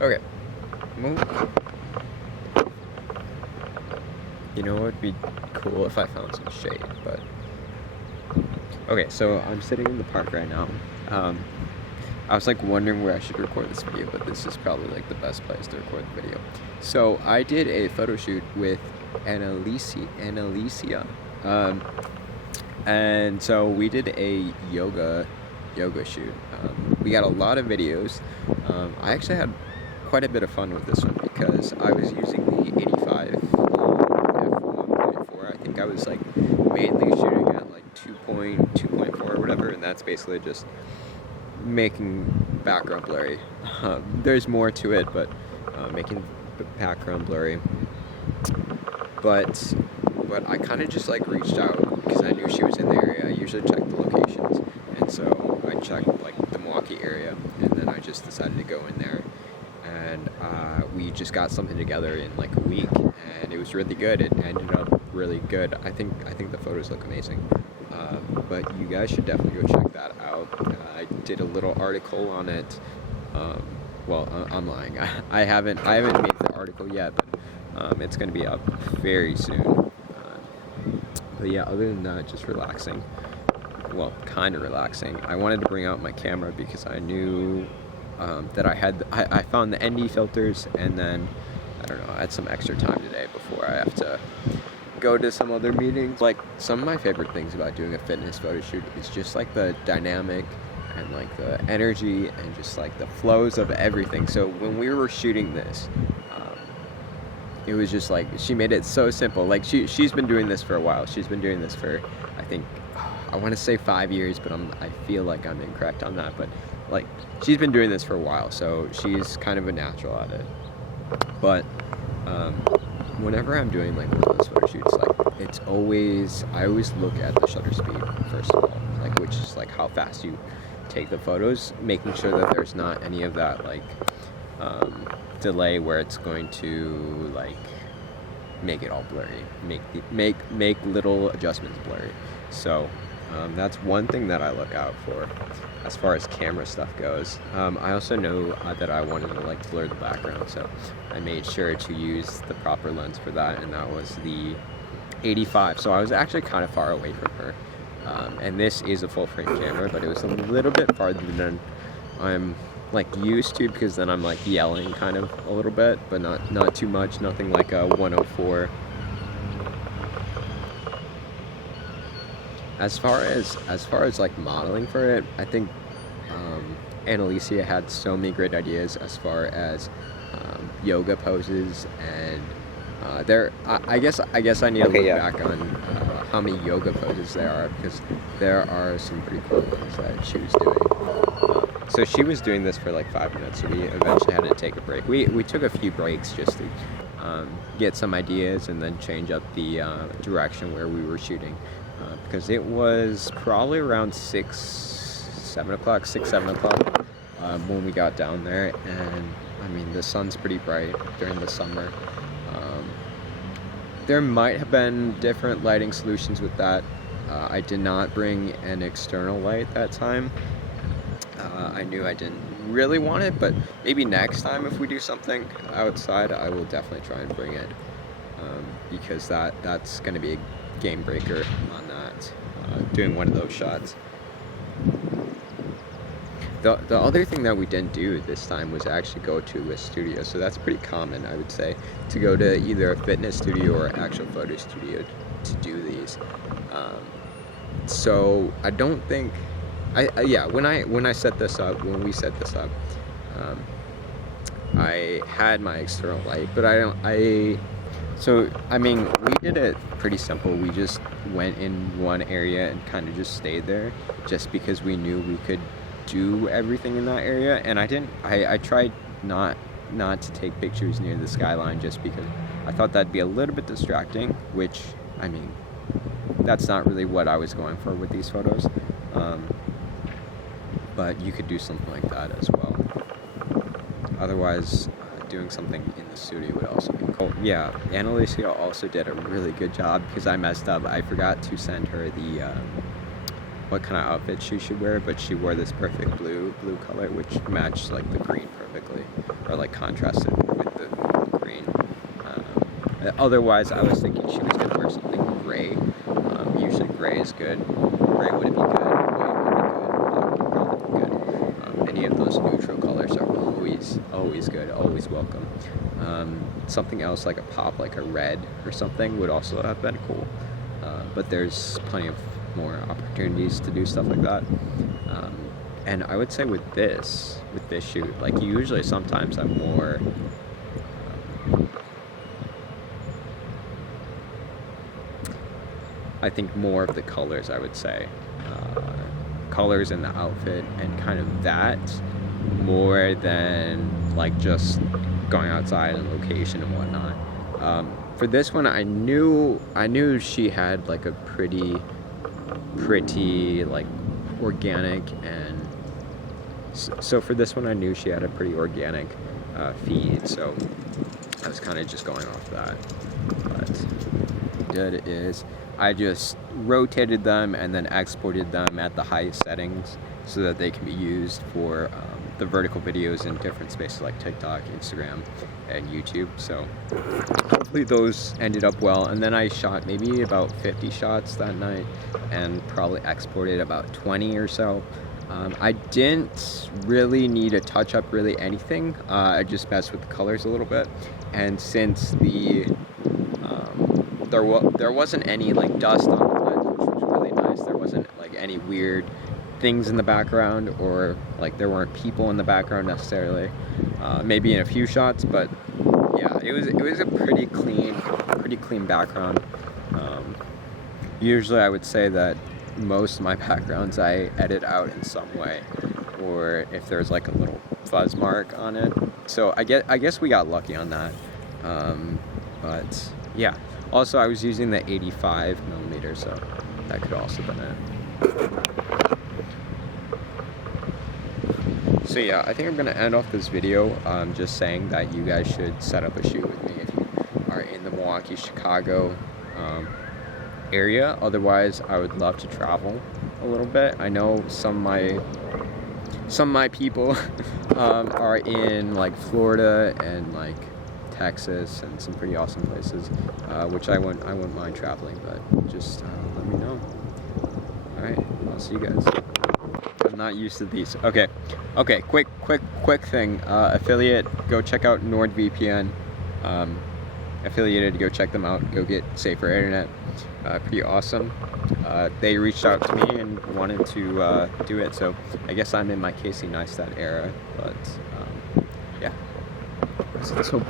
Okay. Move. You know what would be cool if I found some shade, but... Okay, so I'm sitting in the park right now. I was like wondering where I should record this video, but this is probably like the best place to record the video. So I did a photo shoot with Analisia. And so we did a yoga shoot. We got a lot of videos. I actually had quite a bit of fun with this one because I was using the 85 f1.4. I think I was like mainly shooting at like 2.4 or whatever, and that's basically just making background blurry. There's more to it, but making the background blurry. But I kind of just like reached out because I knew she was in the area. I usually check the locations, and so I checked like the Milwaukee area, and then I just decided to go in there, and we just got something together in like a week, and it was really good. It ended up really good. I think the photos look amazing. But you guys should definitely go check that out. I did a little article on it. Well, I'm lying. I haven't made the article yet, but it's going to be up very soon. But yeah, other than that, just relaxing. Well, kind of relaxing. I wanted to bring out my camera because I knew that I found the ND filters, and then I don't know, I had some extra time today before I have to go to some other meetings. Like, some of my favorite things about doing a fitness photo shoot is just like the dynamic and like the energy and just like the flows of everything. So when we were shooting this, it was just like, she made it so simple. Like she's been doing this for a while. She's been doing this for, I think, I want to say 5 years, but I feel like I'm incorrect on that. But like, she's been doing this for a while, so she's kind of a natural at it. But whenever I'm doing like one of those photo shoots, like I always look at the shutter speed first of all, like, which is like how fast you take the photos, making sure that there's not any of that like delay where it's going to like make it all blurry, make little adjustments blurry. So that's one thing that I look out for as far as camera stuff goes. I also know that I wanted to like blur the background, so I made sure to use the proper lens for that, and that was the 85. So I was actually kind of far away from her, and this is a full frame camera, but it was a little bit farther than I'm like used to, because then I'm like yelling kind of a little bit, but not too much, nothing like a 104. As far as like modeling for it, I think Analisia had so many great ideas as far as yoga poses, and I guess I need to look back on how many yoga poses there are, because there are some pretty cool ones that she was doing. So she was doing this for like 5 minutes, so we eventually had to take a break. We took a few breaks just to get some ideas and then change up the direction where we were shooting. Because it was probably around 7 o'clock when we got down there, and I mean, the sun's pretty bright during the summer. There might have been different lighting solutions with that. I did not bring an external light that time. I knew I didn't really want it, but maybe next time if we do something outside, I will definitely try and bring it, because that's going to be a game breaker on that, doing one of those shots. The other thing that we didn't do this time was actually go to a studio, so that's pretty common, I would say, to go to either a fitness studio or actual photo studio to do these. So I don't think, when we set this up, I had my external light, but so, I mean, we did it pretty simple. We just went in one area and kind of just stayed there, just because we knew we could do everything in that area. And I tried not to take pictures near the skyline, just because I thought that'd be a little bit distracting, which, I mean, that's not really what I was going for with these photos. But you could do something like that as well. Otherwise, doing something in the studio would also be cool. Yeah, Analisia also did a really good job, because I messed up. I forgot to send her the what kind of outfit she should wear, but she wore this perfect blue color, which matched like the green perfectly. or like contrasted with the green. Otherwise, I was thinking she was gonna wear something gray. Usually gray is good. Gray wouldn't be good. White would be good. Black would probably be good. Any of those neutral colors are always good, always welcome. Something else like a pop, like a red or something, would also have been cool. But there's plenty of more opportunities to do stuff like that. And I would say with this shoot, like usually sometimes I'm more I think more of the colors, I would say. Colors in the outfit and kind of that more than like just going outside and location and whatnot. For this one, I knew she had like a pretty like organic, and so for this one I knew she had a pretty organic feed, so I was kind of just going off that. But what I did is I just rotated them and then exported them at the highest settings so that they can be used for the vertical videos in different spaces like TikTok, Instagram, and YouTube. So hopefully those ended up well. And then I shot maybe about 50 shots that night and probably exported about 20 or so. I didn't really need to touch up really anything. I just messed with the colors a little bit. And since there wasn't any like dust on the lens, which was really nice. There wasn't like any weird things in the background, or like there weren't people in the background necessarily. Maybe in a few shots, but yeah, it was a pretty clean background. Usually I would say that most of my backgrounds I edit out in some way, or if there's like a little fuzz mark on it. So I guess we got lucky on that. But yeah. Also, I was using the 85mm, so that could also been it. So yeah, I think I'm gonna end off this video just saying that you guys should set up a shoot with me if you are in the Milwaukee, Chicago area. Otherwise, I would love to travel a little bit. I know some of my people are in like Florida and like Texas and some pretty awesome places, which I wouldn't mind traveling, but just let me know. All right, I'll see you guys. I'm not used to these. Okay, quick thing. Affiliate, go check out NordVPN. Affiliated, go check them out. Go get safer internet. Pretty awesome. They reached out to me and wanted to do it, so I guess I'm in my Casey Neistat era, but yeah. So